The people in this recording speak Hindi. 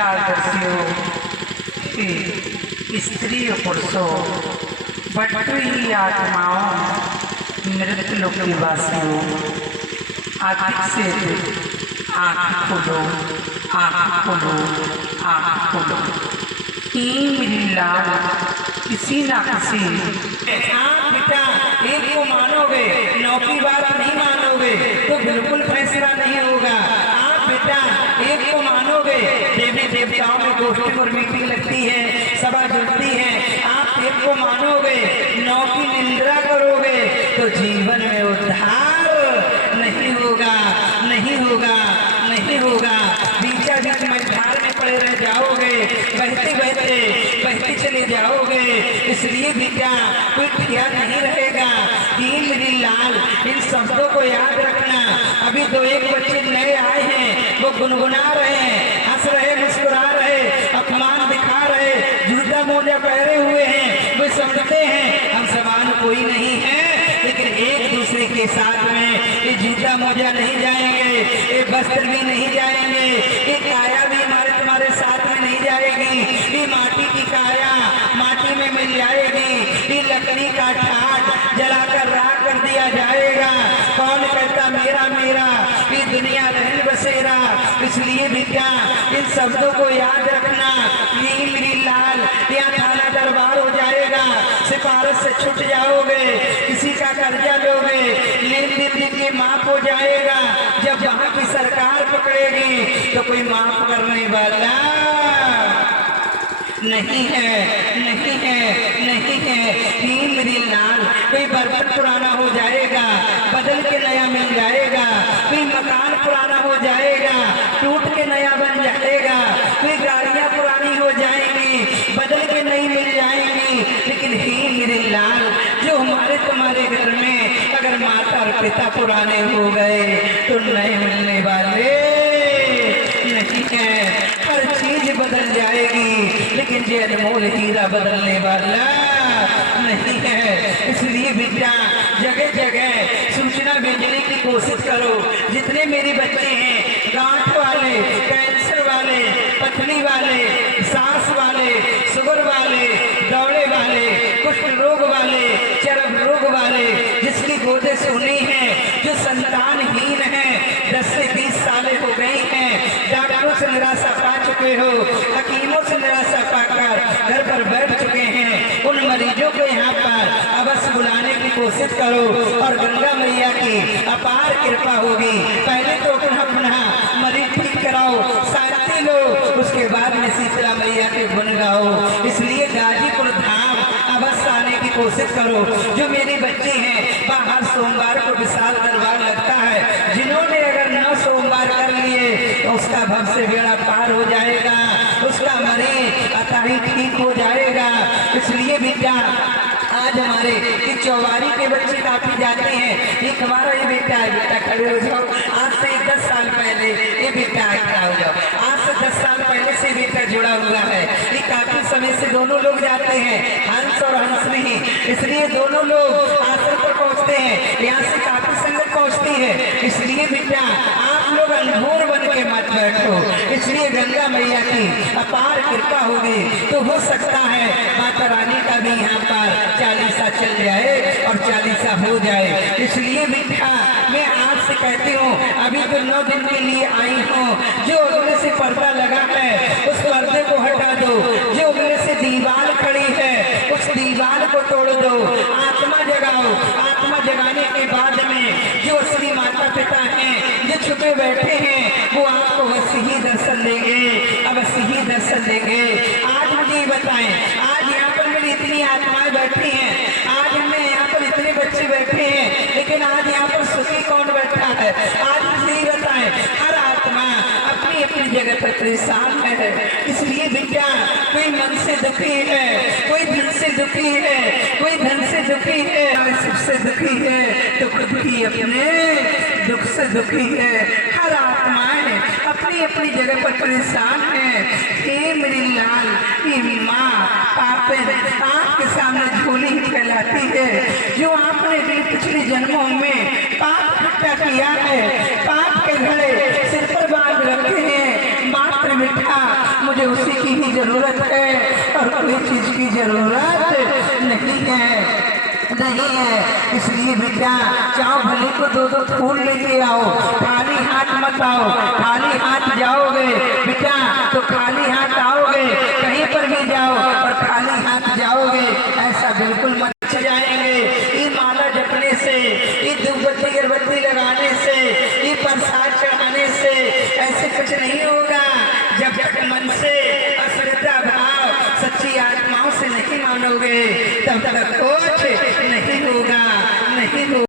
एकादशियों स्त्री पुरुषों बटु ही आत्माओं मृत लोक निवासियों आंख से आंख खोलो आंख खोलो आंख खोलो। मेरी लाल किसी ना किसी बेटा एक को मानोगे, 9 की बात नहीं मानोगे तो बिल्कुल फैसला नहीं होगा। आप बेटा एक को मानोगे, देवी देवताओं में गोष्ठी और मीटिंग लगती है, सभा जुड़ती है। आप एक को मानोगे, 9 की निंदा करोगे तो जीवन में उद्धार नहीं होगा, नहीं होगा, नहीं होगा। बीचा बीच मझधार में पड़े रह जाओगे, बहते बहते बहते चले जाओगे। इसलिए बेटा कोई ठिया नहीं रहेगा। दीन मेरी लाल, इन शब्दों को याद रखना। अभी 2-1 बच्चे नए आए हैं, वो गुनगुना रहे हैं, हंस रहे, मुस्कुरा रहे, अपमान दिखा रहे, जूता मोजा पहने हुए हैं। वो समझते हैं हम समान कोई नहीं है, लेकिन एक दूसरे के साथ में ये जूता मोजा नहीं जाएंगे, ये वस्त्र भी नहीं जाएंगे, ये काया भी हमारे तुम्हारे साथ में नहीं जाएगी। ये माटी की काया माटी में मिल जाएगी, ये लकड़ी का ठाट जलाकर राख कर दिया जाएगा। कौन कहता मेरा मेरा, ये दुनिया रहन बसेरा। इसलिए बेटा इन शब्दों को याद रखना। नील मेरी लाल, यहाँ थाना दरबार हो जाएगा, सिफारिश से छूट जाओगे, किसी का कर्जा लोगे, लेन देन के माफ हो जाएगा। जब वहां की सरकार पकड़ेगी तो कोई माफ करने वाला नहीं है, नहीं है, नहीं है। नील मेरी लाल, कोई बर्तन पुराना हो जाएगा, बदल के नया मिल जाएगा। कोई मकान पुराना हो जाएगा, टूट के नया बन जाएगा। कोई गाड़ियां पुरानी हो जाएंगी, बदल के नई मिल जाएंगी। लेकिन ही मेरे लाल, जो हमारे तुम्हारे घर में अगर माता और पिता पुराने हो गए तो नए मिलने वाले नहीं है। हर चीज बदल जाएगी, लेकिन ये अनमोल हीरा बदलने वाला नहीं है। इसलिए बेटा जगह जगह सूचना भेजने की कोशिश करो। जितने मेरे बच्चे हैं, गांठ वाले, कैंसर वाले, पथरी वाले, सांस वाले, शुगर वाले, दौड़े वाले, कुष्ठ रोग वाले, चर्म रोग वाले, जिसकी गोदे सुनी है, जो संतानहीन है, 10 से 20 साल हो गई हैं, डॉक्टरों से निराशा पा चुके हो, हकीमों से निराशा पाकर घर पर बैठ चुके हैं, उन मरीजों को यहाँ पर अवश्य बुलाने की कोशिश करो और गंगा मैया की अपार कृपा होगी। पहले तो अपना मरीज ठीक कराओ, शांति लो, उसके बाद में शीतला मैया के गुण गाओ। इसलिए गाजीपुर धाम अवश्य आने की कोशिश करो। जो मेरे बच्चे हैं, बाहर सोमवार को विशाल दरबार लगता है, जिन्होंने अगर 9 सोमवार कर लिए तो उसका भव से बेड़ा पार हो जाएगा, उसका मरीज अताही ठीक हो जाएगा। इसलिए बेटा आज हमारे ये चौबारी के बच्चे काफी जाते हैं। एक हमारा ये बेटा है, बेटा खड़े हो जाओ। आज से 10 साल पहले ये बेटा खड़ा हो जाओ। आज से 10 साल पहले से बेटा जुड़ा हुआ है। ये काफी समय से दोनों लोग जाते हैं, हंस और हंस नहीं। इसलिए दोनों लोग आसन पर पहुँचते हैं, यहाँ से काफी संगत पहुँचती है। इसलिए बेटा आप लोग अनभोर बन के मत बैठो। इसलिए गंगा मैया की अपार कृपा होगी तो हो सकता है माता रानी का भी यहाँ पर 40सा चल जाए और 40सा हो जाए। इसलिए बेटा मैं आज से कहती हूँ, अभी तो 9 दिन के लिए आई हूँ। जो अगले से पर्दा लगा है उस पर्दे को हटा दो, जो अगले से दीवार खड़ी है उस दीवार को तोड़ दो, आत्मा जगाओ। आत्मा जगाने के बाद में जो असली माता पिता हैं, जो छुपे बैठे हैं, वो आपको अवश्य ही दर्शन देंगे, अवश्य ही दर्शन देंगे। आज मुझे बताएं, आज यहाँ पर मेरी इतनी आत्माएं बैठी हैं, आज हमें यहाँ पर इतने बच्चे बैठे हैं, लेकिन आज यहाँ पर सुखी कौन बैठा है? आज मुझे बताएं, हर आत्मा अपनी अपनी जगह पर परेशान है। इसलिए बेटा कोई मन से दुखी है, कोई धन से दुखी है, कोई धन से दुखी है, कोई सुख से दुखी है, तो खुद ही अपने दुख से दुखी है। हर आत्माएं अपनी अपनी जगह पर परेशान है। हे मेरी लाल, ये माँ पाप आँख के सामने झोली ही फैलाती है। जो आपने भी पिछले जन्मों में पाप इकट्ठा किया है, पाप के घड़े सिर पर बांध रखे हैं, मात्र बेटा मुझे उसी की ही जरूरत है और कोई चीज की जरूरत नहीं है, नहीं है। इसलिए बेटा चाहो भले को दो दो फूल लेके आओ, खाली हाथ मत आओ। खाली हाथ जाओगे बेटा तो खाली हाथ आओगे, कहीं पर भी जाओ और खाली हाथ जाओगे ऐसा बिल्कुल मत जाएंगे। ये माला जपने से, ये धूपबत्ती अगरबत्ती लगाने से, ये प्रसाद चढ़ाने से ऐसे कुछ नहीं होगा। जब तक मन से श्रद्धा भाव सच्ची आत्माओं से नहीं मानोगे तब तक कोई